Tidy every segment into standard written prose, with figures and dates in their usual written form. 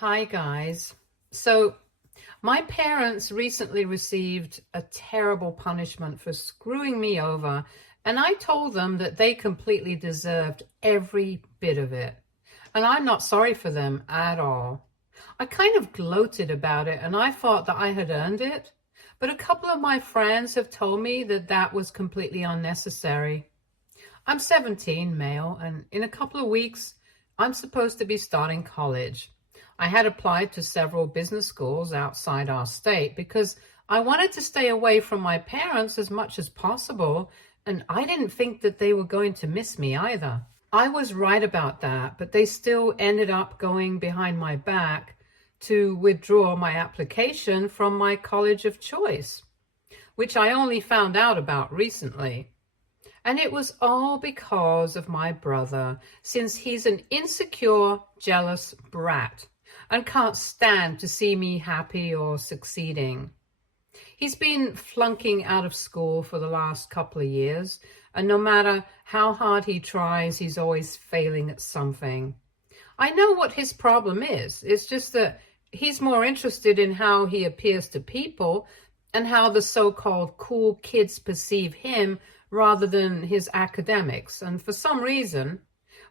Hi, guys. So, my parents recently received a terrible punishment for screwing me over, and I told them that they completely deserved every bit of it. And I'm not sorry for them at all. I kind of gloated about it, and I thought that I had earned it. But a couple of my friends have told me that that was completely unnecessary. I'm 17, male, and in a couple of weeks, I'm supposed to be starting college. I had applied to several business schools outside our state because I wanted to stay away from my parents as much as possible, and I didn't think that they were going to miss me either. I was right about that, but they still ended up going behind my back to withdraw my application from my college of choice, which I only found out about recently. And it was all because of my brother, since he's an insecure, jealous brat and can't stand to see me happy or succeeding. He's been flunking out of school for the last couple of years, and no matter how hard he tries, he's always failing at something. I know what his problem is. It's just that he's more interested in how he appears to people and how the so-called cool kids perceive him rather than his academics. And for some reason,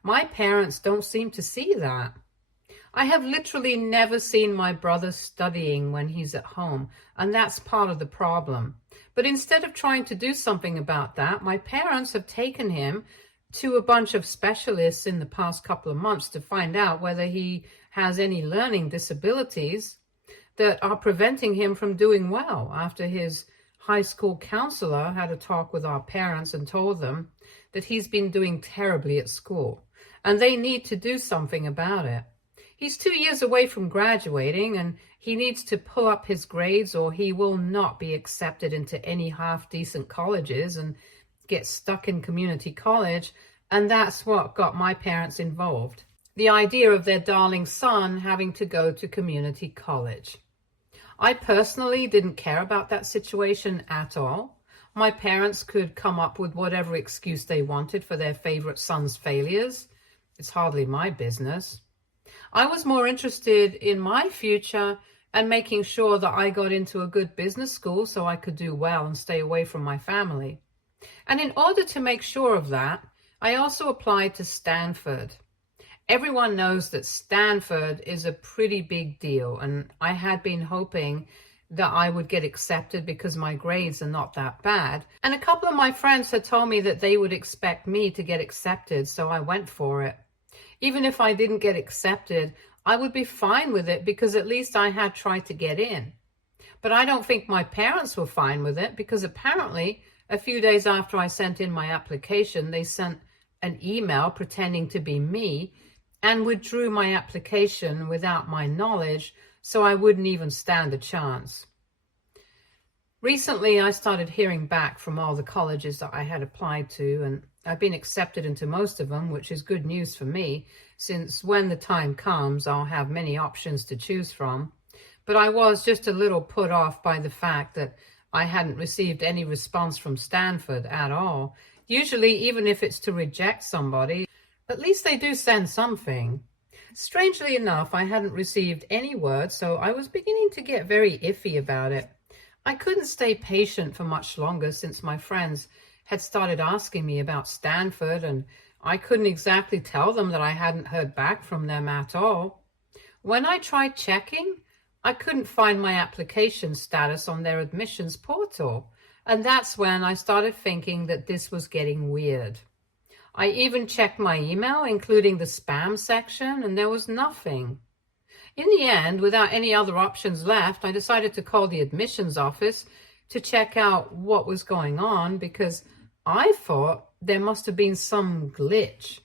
my parents don't seem to see that. I have literally never seen my brother studying when he's at home, and that's part of the problem. But instead of trying to do something about that, my parents have taken him to a bunch of specialists in the past couple of months to find out whether he has any learning disabilities that are preventing him from doing well after his high school counselor had a talk with our parents and told them that he's been doing terribly at school and they need to do something about it. He's 2 years away from graduating and he needs to pull up his grades or he will not be accepted into any half-decent colleges and get stuck in community college. And that's what got my parents involved. The idea of their darling son having to go to community college. I personally didn't care about that situation at all. My parents could come up with whatever excuse they wanted for their favorite son's failures. It's hardly my business. I was more interested in my future and making sure that I got into a good business school so I could do well and stay away from my family. And in order to make sure of that, I also applied to Stanford. Everyone knows that Stanford is a pretty big deal, and I had been hoping that I would get accepted because my grades are not that bad. And a couple of my friends had told me that they would expect me to get accepted, so I went for it. Even if I didn't get accepted, I would be fine with it because at least I had tried to get in. But I don't think my parents were fine with it because apparently a few days after I sent in my application, they sent an email pretending to be me and withdrew my application without my knowledge, so I wouldn't even stand a chance. Recently, I started hearing back from all the colleges that I had applied to, and I've been accepted into most of them, which is good news for me, since when the time comes, I'll have many options to choose from. But I was just a little put off by the fact that I hadn't received any response from Stanford at all. Usually, even if it's to reject somebody, at least they do send something. Strangely enough, I hadn't received any word, so I was beginning to get very iffy about it. I couldn't stay patient for much longer since my friends had started asking me about Stanford, and I couldn't exactly tell them that I hadn't heard back from them at all. When I tried checking, I couldn't find my application status on their admissions portal, and that's when I started thinking that this was getting weird. I even checked my email, including the spam section, and there was nothing. In the end, without any other options left, I decided to call the admissions office to check out what was going on because I thought there must have been some glitch.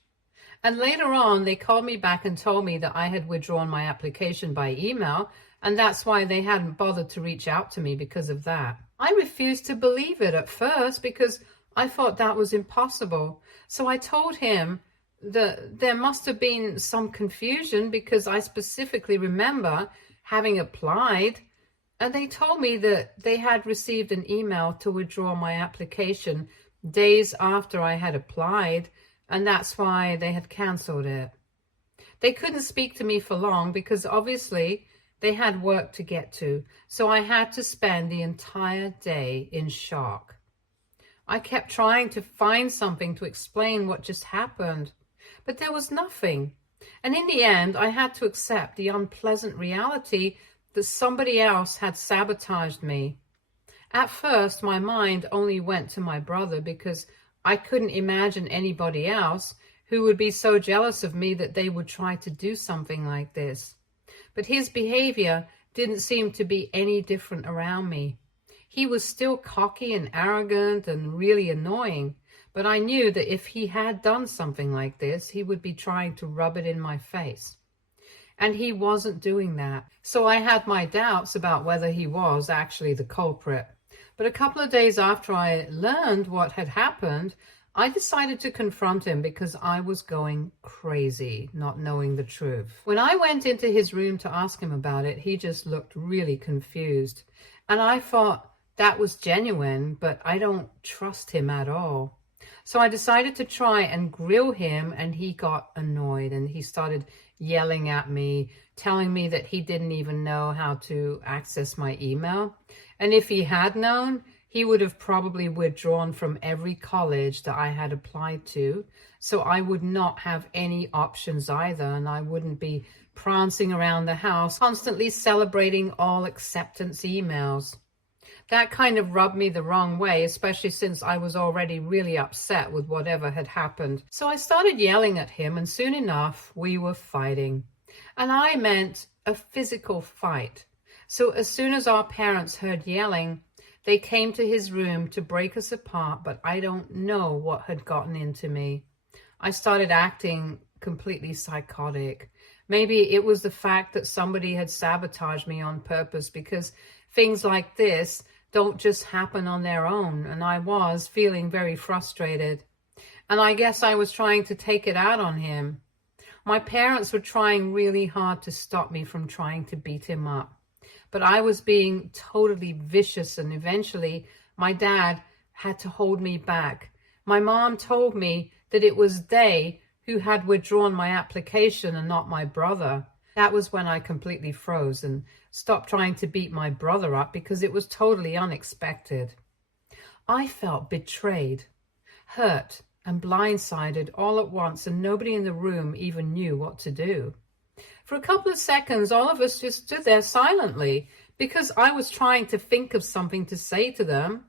And later on, they called me back and told me that I had withdrawn my application by email, and that's why they hadn't bothered to reach out to me because of that. I refused to believe it at first because I thought that was impossible. So I told him that there must have been some confusion because I specifically remember having applied, and they told me that they had received an email to withdraw my application days after I had applied, and that's why they had canceled it. They couldn't speak to me for long because obviously they had work to get to, so I had to spend the entire day in shock. I kept trying to find something to explain what just happened, but there was nothing. And in the end, I had to accept the unpleasant reality that somebody else had sabotaged me. At first, my mind only went to my brother because I couldn't imagine anybody else who would be so jealous of me that they would try to do something like this. But his behavior didn't seem to be any different around me. He was still cocky and arrogant and really annoying, but I knew that if he had done something like this, he would be trying to rub it in my face. And he wasn't doing that. So I had my doubts about whether he was actually the culprit. But a couple of days after I learned what had happened, I decided to confront him because I was going crazy, not knowing the truth. When I went into his room to ask him about it, he just looked really confused. And I thought that was genuine, but I don't trust him at all. So I decided to try and grill him, and he got annoyed and he started yelling at me, telling me that he didn't even know how to access my email. And if he had known, he would have probably withdrawn from every college that I had applied to. So I would not have any options either, and I wouldn't be prancing around the house, constantly celebrating all acceptance emails. That kind of rubbed me the wrong way, especially since I was already really upset with whatever had happened. So I started yelling at him, and soon enough, we were fighting. And I meant a physical fight. So as soon as our parents heard yelling, they came to his room to break us apart, but I don't know what had gotten into me. I started acting completely psychotic. Maybe it was the fact that somebody had sabotaged me on purpose, because things like this don't just happen on their own, and I was feeling very frustrated. And I guess I was trying to take it out on him. My parents were trying really hard to stop me from trying to beat him up. But I was being totally vicious, and eventually my dad had to hold me back. My mom told me that it was they who had withdrawn my application and not my brother. That was when I completely froze and stopped trying to beat my brother up because it was totally unexpected. I felt betrayed, hurt, and blindsided all at once, and nobody in the room even knew what to do. For a couple of seconds, all of us just stood there silently because I was trying to think of something to say to them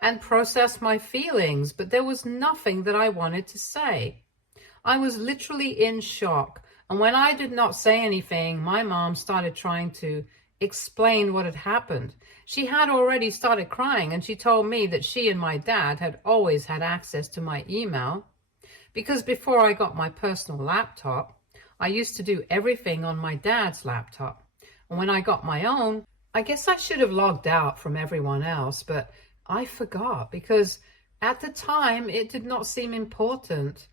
and process my feelings, but there was nothing that I wanted to say. I was literally in shock, and when I did not say anything, my mom started trying to explain what had happened. She had already started crying, and she told me that she and my dad had always had access to my email because before I got my personal laptop, I used to do everything on my dad's laptop. And when I got my own, I guess I should have logged out from everyone else, but I forgot because at the time it did not seem important.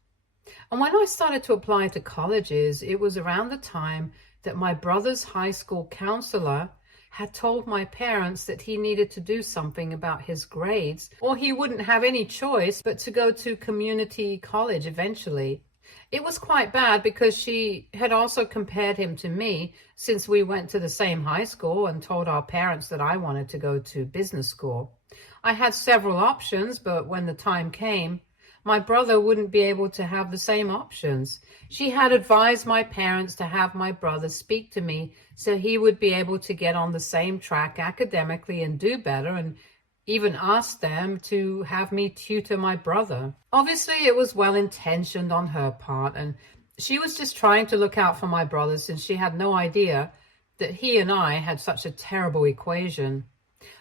And when I started to apply to colleges, it was around the time that my brother's high school counselor had told my parents that he needed to do something about his grades, or he wouldn't have any choice but to go to community college eventually. It was quite bad because she had also compared him to me since we went to the same high school and told our parents that I wanted to go to business school. I had several options, but when the time came, my brother wouldn't be able to have the same options. She had advised my parents to have my brother speak to me so he would be able to get on the same track academically and do better, and even asked them to have me tutor my brother. Obviously, it was well-intentioned on her part, and she was just trying to look out for my brother since she had no idea that he and I had such a terrible equation.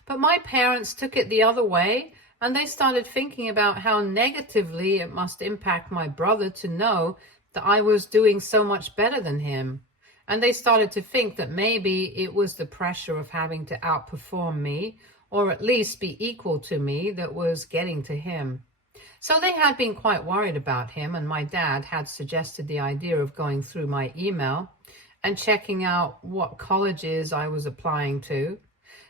But my parents took it the other way, and they started thinking about how negatively it must impact my brother to know that I was doing so much better than him. And they started to think that maybe it was the pressure of having to outperform me, or at least be equal to me, that was getting to him. So they had been quite worried about him, and my dad had suggested the idea of going through my email and checking out what colleges I was applying to,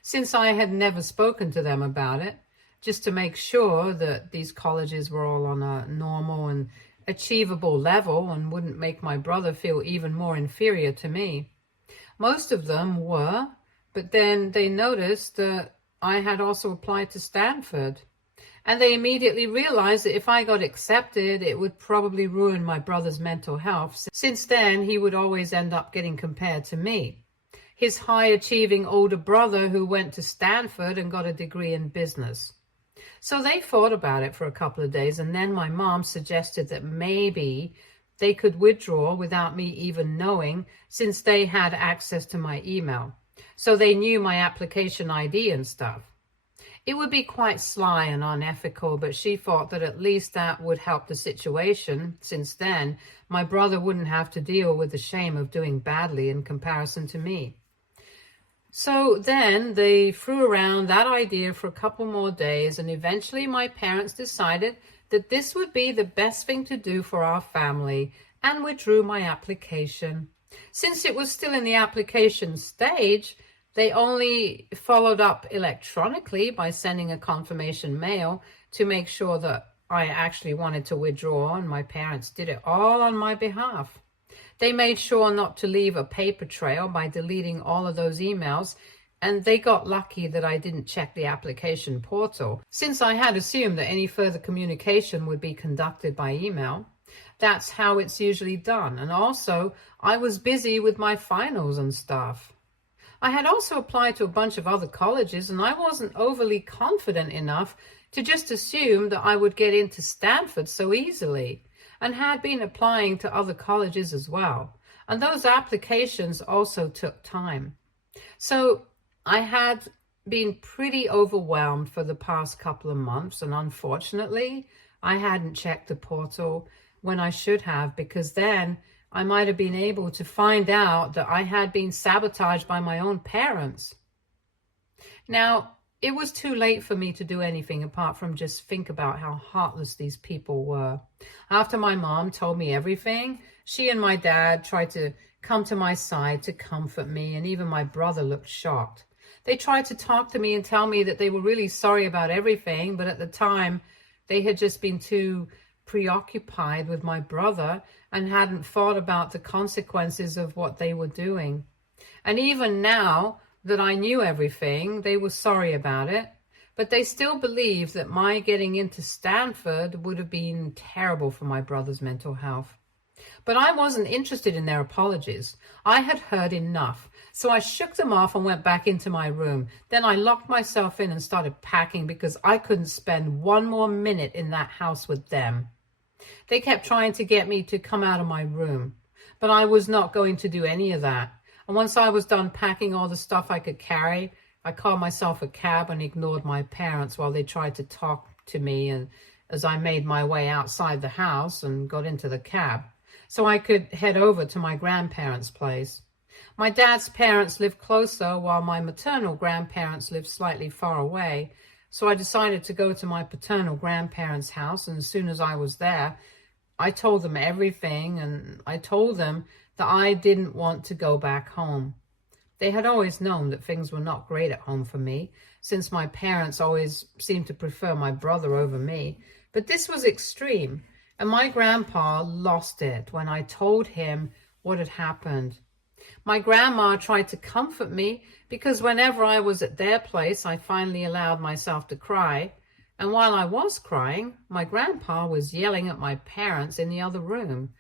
since I had never spoken to them about it, just to make sure that these colleges were all on a normal and achievable level and wouldn't make my brother feel even more inferior to me. Most of them were, but then they noticed that I had also applied to Stanford. And they immediately realized that if I got accepted, it would probably ruin my brother's mental health, since then he would always end up getting compared to me, his high-achieving older brother who went to Stanford and got a degree in business. So they thought about it for a couple of days, and then my mom suggested that maybe they could withdraw without me even knowing, since they had access to my email. So they knew my application ID and stuff. It would be quite sly and unethical, but she thought that at least that would help the situation, since then my brother wouldn't have to deal with the shame of doing badly in comparison to me. So then they threw around that idea for a couple more days, and eventually my parents decided that this would be the best thing to do for our family and withdrew my application. Since it was still in the application stage, they only followed up electronically by sending a confirmation mail to make sure that I actually wanted to withdraw, and my parents did it all on my behalf. They made sure not to leave a paper trail by deleting all of those emails, and they got lucky that I didn't check the application portal, since I had assumed that any further communication would be conducted by email. That's how it's usually done, and also I was busy with my finals and stuff. I had also applied to a bunch of other colleges, and I wasn't overly confident enough to just assume that I would get into Stanford so easily, and had been applying to other colleges as well. And those applications also took time. So I had been pretty overwhelmed for the past couple of months, and unfortunately, I hadn't checked the portal when I should have, because then I might have been able to find out that I had been sabotaged by my own parents. Now, it was too late for me to do anything apart from just think about how heartless these people were. After my mom told me everything, she and my dad tried to come to my side to comfort me, and even my brother looked shocked. They tried to talk to me and tell me that they were really sorry about everything, but at the time, they had just been too preoccupied with my brother and hadn't thought about the consequences of what they were doing. And even now that I knew everything, they were sorry about it, but they still believed that my getting into Stanford would have been terrible for my brother's mental health. But I wasn't interested in their apologies. I had heard enough, so I shook them off and went back into my room. Then I locked myself in and started packing, because I couldn't spend one more minute in that house with them. They kept trying to get me to come out of my room, but I was not going to do any of that. And once I was done packing all the stuff I could carry, I called myself a cab and ignored my parents while they tried to talk to me, and as I made my way outside the house and got into the cab, so I could head over to my grandparents' place. My dad's parents lived closer, while my maternal grandparents lived slightly far away. So I decided to go to my paternal grandparents' house, and as soon as I was there, I told them everything, and I told them that I didn't want to go back home. They had always known that things were not great at home for me, since my parents always seemed to prefer my brother over me. But this was extreme, and my grandpa lost it when I told him what had happened. My grandma tried to comfort me, because whenever I was at their place, I finally allowed myself to cry. And while I was crying, my grandpa was yelling at my parents in the other room.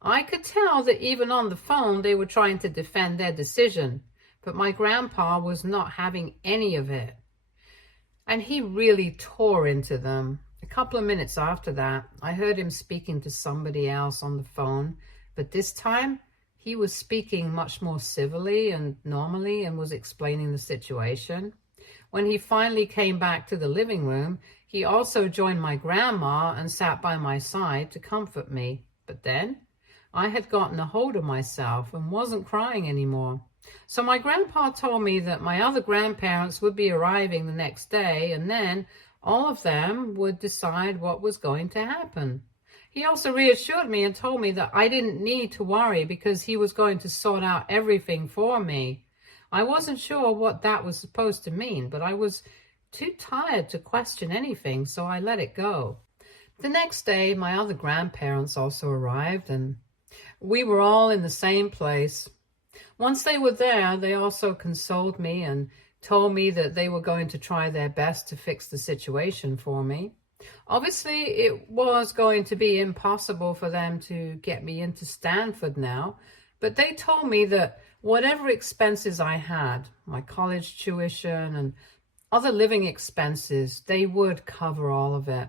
I could tell that even on the phone, they were trying to defend their decision, but my grandpa was not having any of it. And he really tore into them. A couple of minutes after that, I heard him speaking to somebody else on the phone, but this time, he was speaking much more civilly and normally and was explaining the situation. When he finally came back to the living room, he also joined my grandma and sat by my side to comfort me. But then I had gotten a hold of myself and wasn't crying anymore. So my grandpa told me that my other grandparents would be arriving the next day, and then all of them would decide what was going to happen. He also reassured me and told me that I didn't need to worry, because he was going to sort out everything for me. I wasn't sure what that was supposed to mean, but I was too tired to question anything, so I let it go. The next day, my other grandparents also arrived, and we were all in the same place. Once they were there, they also consoled me and told me that they were going to try their best to fix the situation for me. Obviously, it was going to be impossible for them to get me into Stanford now, but they told me that whatever expenses I had, my college tuition and other living expenses, they would cover all of it.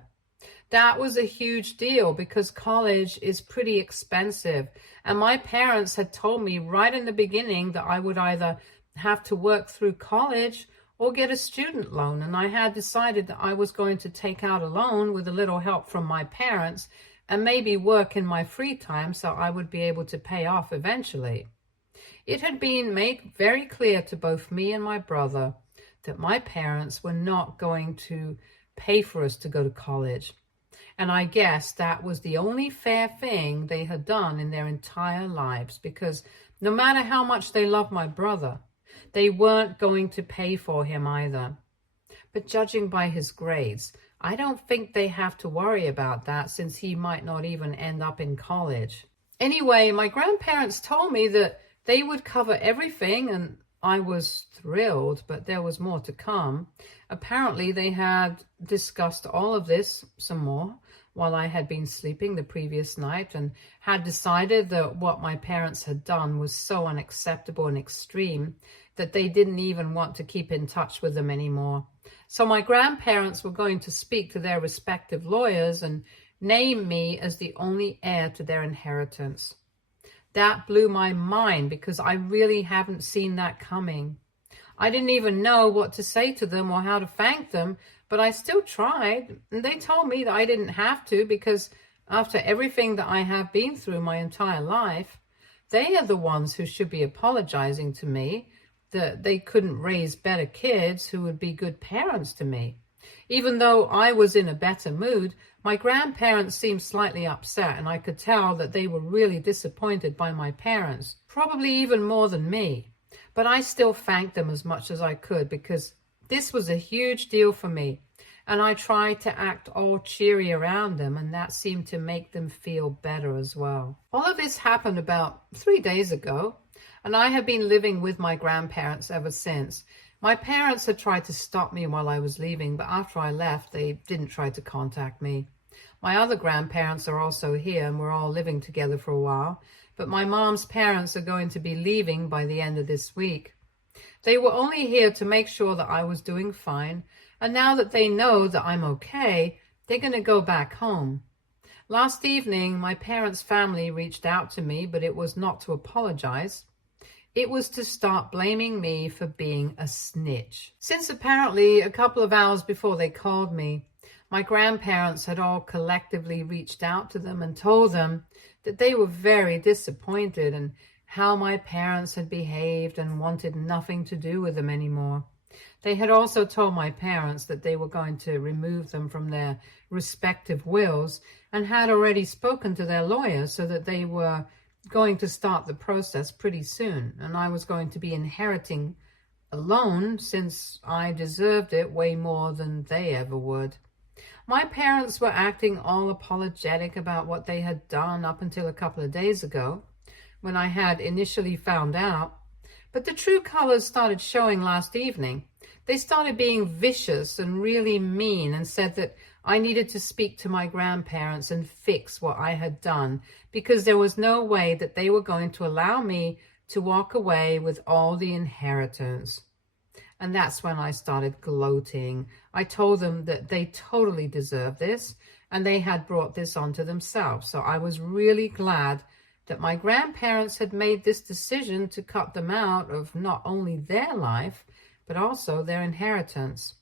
That was a huge deal because college is pretty expensive. And my parents had told me right in the beginning that I would either have to work through college or get a student loan. And I had decided that I was going to take out a loan with a little help from my parents and maybe work in my free time so I would be able to pay off eventually. It had been made very clear to both me and my brother that my parents were not going to pay for us to go to college. And I guess that was the only fair thing they had done in their entire lives, because no matter how much they loved my brother, they weren't going to pay for him either. But judging by his grades, I don't think they have to worry about that, since he might not even end up in college. Anyway, my grandparents told me that they would cover everything, and I was thrilled, but there was more to come. Apparently, they had discussed all of this some more while I had been sleeping the previous night, and had decided that what my parents had done was so unacceptable and extreme that they didn't even want to keep in touch with them anymore. So my grandparents were going to speak to their respective lawyers and name me as the only heir to their inheritance. That blew my mind because I really haven't seen that coming. I didn't even know what to say to them or how to thank them, but I still tried. And they told me that I didn't have to, because after everything that I have been through my entire life, they are the ones who should be apologizing to me that they couldn't raise better kids who would be good parents to me. Even though I was in a better mood, my grandparents seemed slightly upset, and I could tell that they were really disappointed by my parents, probably even more than me. But I still thanked them as much as I could, because this was a huge deal for me, and I tried to act all cheery around them, and that seemed to make them feel better as well. All of this happened about 3 days ago, and I have been living with my grandparents ever since. My parents had tried to stop me while I was leaving, but after I left, they didn't try to contact me. My other grandparents are also here, and we're all living together for a while, but my mom's parents are going to be leaving by the end of this week. They were only here to make sure that I was doing fine, and now that they know that I'm okay, they're going to go back home. Last evening, my parents' family reached out to me, but it was not to apologize. It was to start blaming me for being a snitch. Since apparently a couple of hours before they called me, my grandparents had all collectively reached out to them and told them that they were very disappointed in how my parents had behaved and wanted nothing to do with them anymore. They had also told my parents that they were going to remove them from their respective wills, and had already spoken to their lawyers so that they were going to start the process pretty soon, and I was going to be inheriting a loan since I deserved it way more than they ever would. My parents were acting all apologetic about what they had done up until a couple of days ago, when I had initially found out, but the true colors started showing last evening. They started being vicious and really mean, and said that I needed to speak to my grandparents and fix what I had done, because there was no way that they were going to allow me to walk away with all the inheritance. And that's when I started gloating. I told them that they totally deserved this, and they had brought this onto themselves. So I was really glad that my grandparents had made this decision to cut them out of not only their life, but also their inheritance.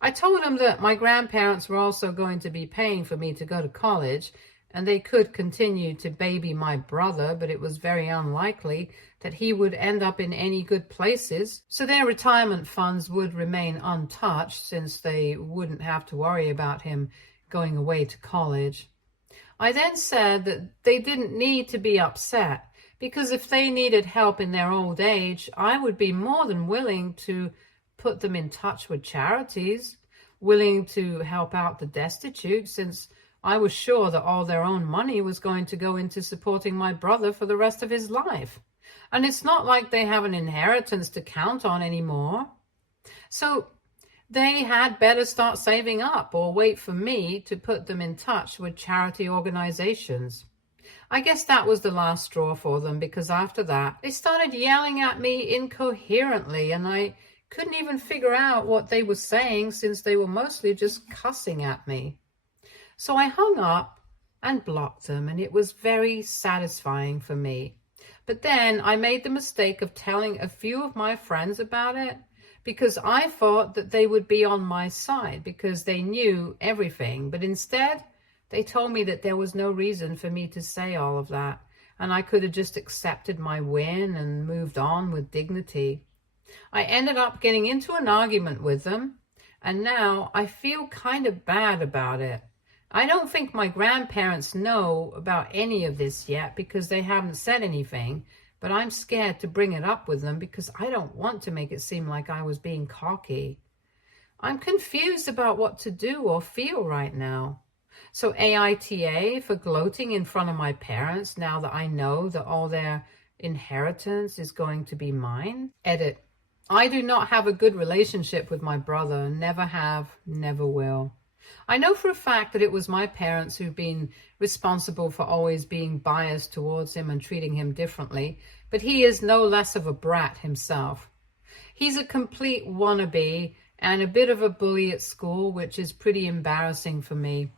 I told them that my grandparents were also going to be paying for me to go to college, and they could continue to baby my brother, but it was very unlikely that he would end up in any good places, so their retirement funds would remain untouched, since they wouldn't have to worry about him going away to college. I then said that they didn't need to be upset, because if they needed help in their old age, I would be more than willing to put them in touch with charities, willing to help out the destitute, since I was sure that all their own money was going to go into supporting my brother for the rest of his life. And it's not like they have an inheritance to count on anymore. So they had better start saving up or wait for me to put them in touch with charity organizations. I guess that was the last straw for them, because after that, they started yelling at me incoherently, and I couldn't even figure out what they were saying since they were mostly just cussing at me. So I hung up and blocked them, and it was very satisfying for me. But then I made the mistake of telling a few of my friends about it, because I thought that they would be on my side because they knew everything. But instead, they told me that there was no reason for me to say all of that, and I could have just accepted my win and moved on with dignity. I ended up getting into an argument with them, and now I feel kind of bad about it. I don't think my grandparents know about any of this yet because they haven't said anything, but I'm scared to bring it up with them because I don't want to make it seem like I was being cocky. I'm confused about what to do or feel right now. So AITA for gloating in front of my parents now that I know that all their inheritance is going to be mine. Edit. I do not have a good relationship with my brother. Never have, never will. I know for a fact that it was my parents who've been responsible for always being biased towards him and treating him differently, but he is no less of a brat himself. He's a complete wannabe and a bit of a bully at school, which is pretty embarrassing for me.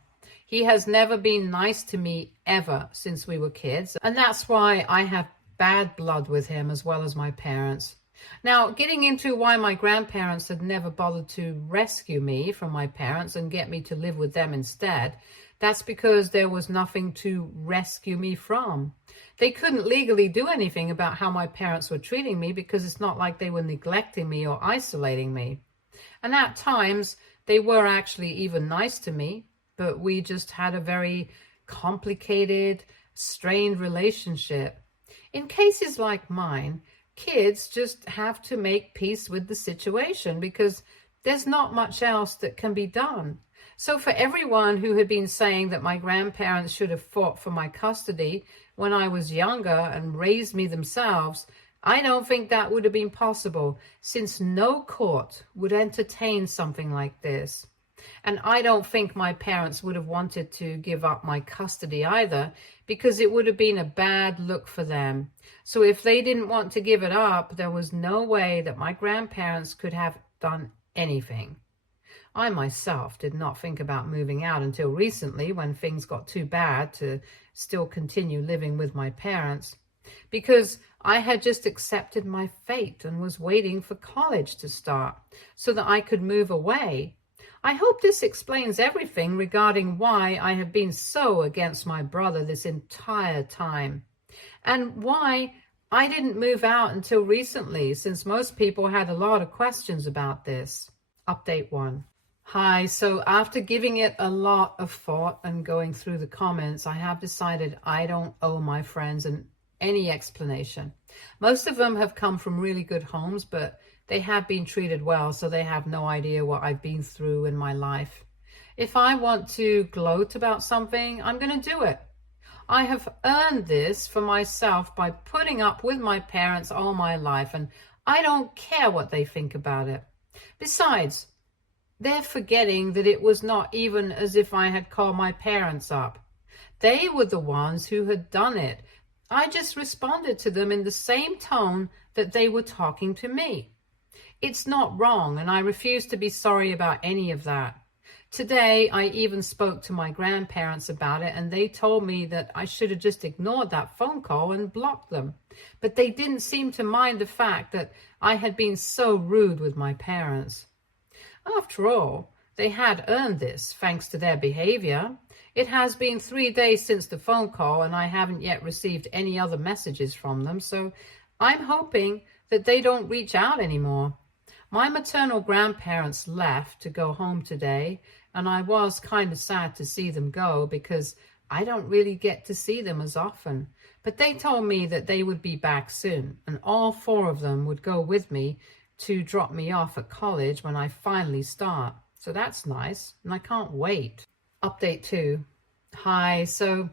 He has never been nice to me ever since we were kids, and that's why I have bad blood with him as well as my parents. Now, getting into why my grandparents had never bothered to rescue me from my parents and get me to live with them instead, that's because there was nothing to rescue me from. They couldn't legally do anything about how my parents were treating me because it's not like they were neglecting me or isolating me. And at times, they were actually even nice to me, but we just had a very complicated, strained relationship. In cases like mine, kids just have to make peace with the situation because there's not much else that can be done. So for everyone who had been saying that my grandparents should have fought for my custody when I was younger and raised me themselves, I don't think that would have been possible, since no court would entertain something like this. And I don't think my parents would have wanted to give up my custody either, because it would have been a bad look for them. So if they didn't want to give it up, there was no way that my grandparents could have done anything. I myself did not think about moving out until recently, when things got too bad to still continue living with my parents, because I had just accepted my fate and was waiting for college to start so that I could move away. I hope this explains everything regarding why I have been so against my brother this entire time, and why I didn't move out until recently, since most people had a lot of questions about this. Update 1. Hi, so after giving it a lot of thought and going through the comments, I have decided I don't owe my friends any explanation. Most of them have come from really good homes, but they have been treated well, so they have no idea what I've been through in my life. If I want to gloat about something, I'm going to do it. I have earned this for myself by putting up with my parents all my life, and I don't care what they think about it. Besides, they're forgetting that it was not even as if I had called my parents up. They were the ones who had done it. I just responded to them in the same tone that they were talking to me. It's not wrong, and I refuse to be sorry about any of that. Today, I even spoke to my grandparents about it, and they told me that I should have just ignored that phone call and blocked them. But they didn't seem to mind the fact that I had been so rude with my parents. After all, they had earned this thanks to their behavior. It has been 3 days since the phone call, and I haven't yet received any other messages from them, so I'm hoping that they don't reach out anymore. My maternal grandparents left to go home today, and I was kind of sad to see them go because I don't really get to see them as often. But they told me that they would be back soon, and all 4 of them would go with me to drop me off at college when I finally start. So that's nice, and I can't wait. Update 2. Hi. So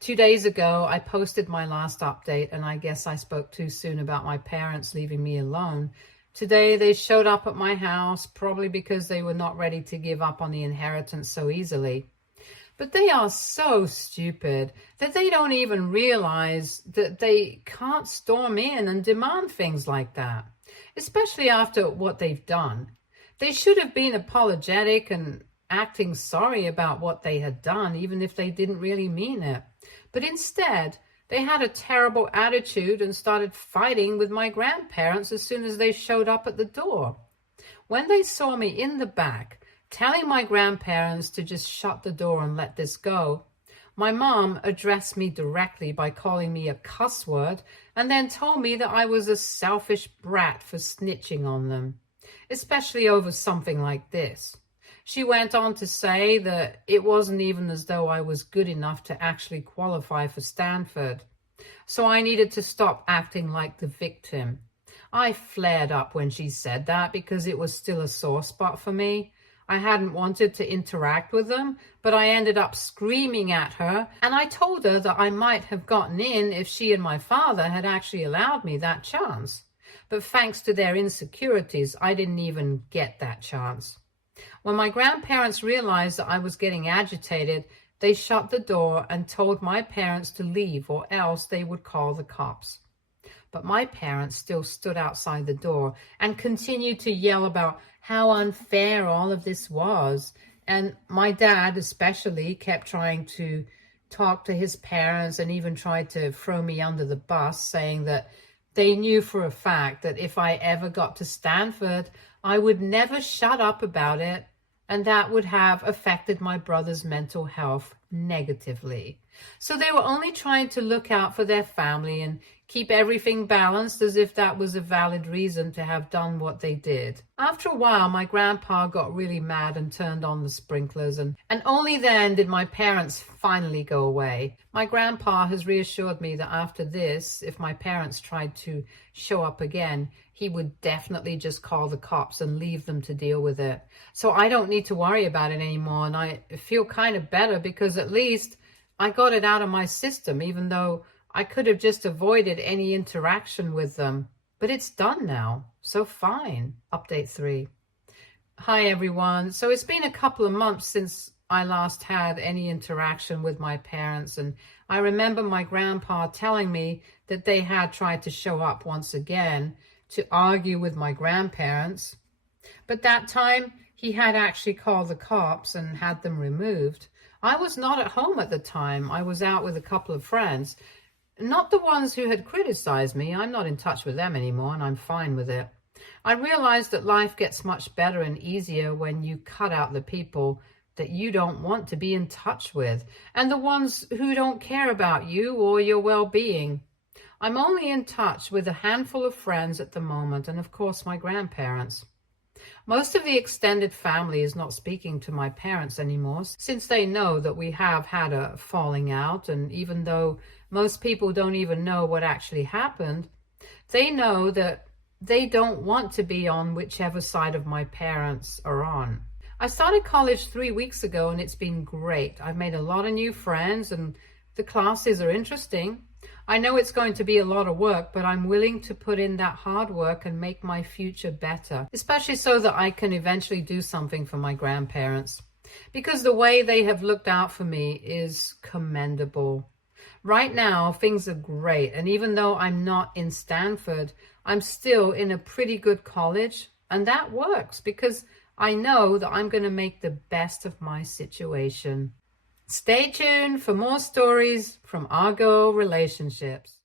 2 days ago, I posted my last update, and I guess I spoke too soon about my parents leaving me alone. Today, they showed up at my house, probably because they were not ready to give up on the inheritance so easily. But they are so stupid that they don't even realize that they can't storm in and demand things like that, especially after what they've done. They should have been apologetic and acting sorry about what they had done, even if they didn't really mean it. But instead, they had a terrible attitude and started fighting with my grandparents as soon as they showed up at the door. When they saw me in the back, telling my grandparents to just shut the door and let this go, my mom addressed me directly by calling me a cuss word and then told me that I was a selfish brat for snitching on them, especially over something like this. She went on to say that it wasn't even as though I was good enough to actually qualify for Stanford. So I needed to stop acting like the victim. I flared up when she said that because it was still a sore spot for me. I hadn't wanted to interact with them, but I ended up screaming at her, and I told her that I might have gotten in if she and my father had actually allowed me that chance. But thanks to their insecurities, I didn't even get that chance. When my grandparents realized that I was getting agitated, they shut the door and told my parents to leave or else they would call the cops. But my parents still stood outside the door and continued to yell about how unfair all of this was. And my dad especially kept trying to talk to his parents and even tried to throw me under the bus, saying that they knew for a fact that if I ever got to Stanford, I would never shut up about it, and that would have affected my brother's mental health negatively. So they were only trying to look out for their family and keep everything balanced, as if that was a valid reason to have done what they did. After a while, my grandpa got really mad and turned on the sprinklers, and only then did my parents finally go away. My grandpa has reassured me that after this, if my parents tried to show up again, he would definitely just call the cops and leave them to deal with it. So I don't need to worry about it anymore, and I feel kind of better because at least I got it out of my system, even though I could have just avoided any interaction with them. But it's done now, so fine. Update 3. Hi everyone. So it's been a couple of months since I last had any interaction with my parents, and I remember my grandpa telling me that they had tried to show up once again to argue with my grandparents. But that time he had actually called the cops and had them removed. I was not at home at the time. I was out with a couple of friends. Not the ones who had criticized me. I'm not in touch with them anymore, and I'm fine with it. I realized that life gets much better and easier when you cut out the people that you don't want to be in touch with, and the ones who don't care about you or your well-being. I'm only in touch with a handful of friends at the moment, and of course my grandparents. Most of the extended family is not speaking to my parents anymore, since they know that we have had a falling out, and even though most people don't even know what actually happened, they know that they don't want to be on whichever side of my parents are on. I started college 3 weeks ago, and it's been great. I've made a lot of new friends, and the classes are interesting. I know it's going to be a lot of work, but I'm willing to put in that hard work and make my future better, especially so that I can eventually do something for my grandparents, because the way they have looked out for me is commendable. Right now, things are great, and even though I'm not in Stanford, I'm still in a pretty good college, and that works because I know that I'm going to make the best of my situation. Stay tuned for more stories from our girl relationships.